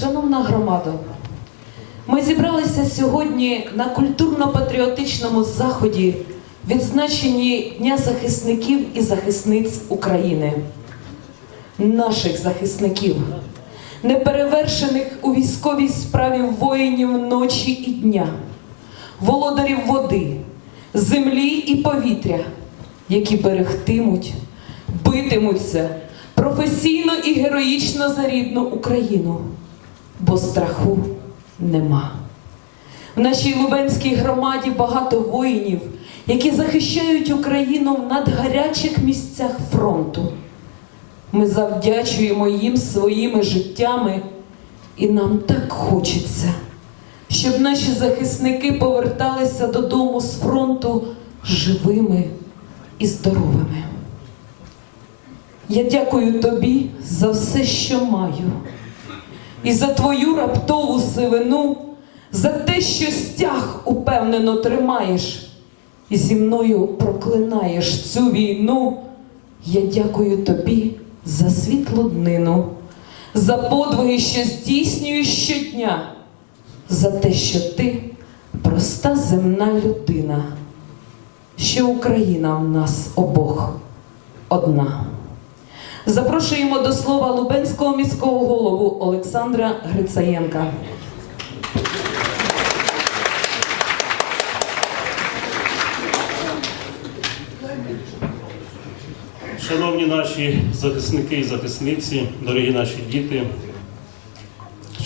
Шановна громада, ми зібралися сьогодні на культурно-патріотичному заході, відзначенні Дня захисників і захисниць України, наших захисників, неперевершених у військовій справі воїнів ночі і дня, володарів води, землі і повітря, які берегтимуть, битимуться професійно і героїчно за рідну Україну, бо страху нема. В нашій Лубенській громаді багато воїнів, які захищають Україну в надгарячих місцях фронту. Ми завдячуємо їм своїми життями, і нам так хочеться, щоб наші захисники поверталися додому з фронту живими і здоровими. Я дякую тобі за все, що маю, і за твою раптову сивину, за те, що стяг упевнено тримаєш, і зі мною проклинаєш цю війну. Я дякую тобі за світлу днину, за подвиги, що здійснюєш щодня, за те, що ти проста земна людина, що Україна в нас обох одна. Запрошуємо до слова Лубенського міського голову Олександра Грицаєнка. Шановні наші захисники і захисниці, дорогі наші діти,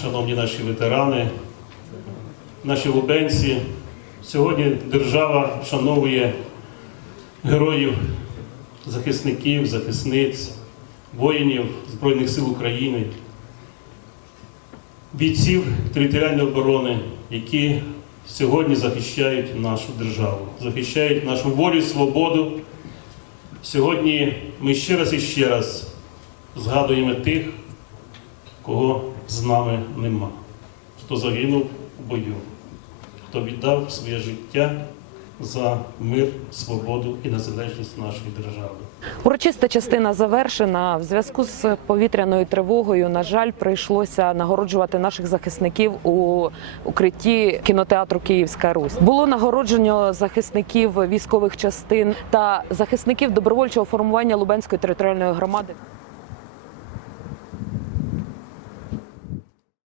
шановні наші ветерани, наші лубенці, сьогодні держава вшановує героїв, захисників, захисниць, воїнів Збройних сил України, бійців територіальної оборони, які сьогодні захищають нашу державу, захищають нашу волю і свободу. Сьогодні ми ще раз і ще раз згадуємо тих, кого з нами нема, хто загинув у бою, хто віддав своє життя за мир, свободу і незалежність нашої держави. Урочиста частина завершена. В зв'язку з повітряною тривогою, на жаль, прийшлося нагороджувати наших захисників у укритті кінотеатру Київська Русь. Було нагороджено захисників військових частин та захисників добровольчого формування Лубенської територіальної громади.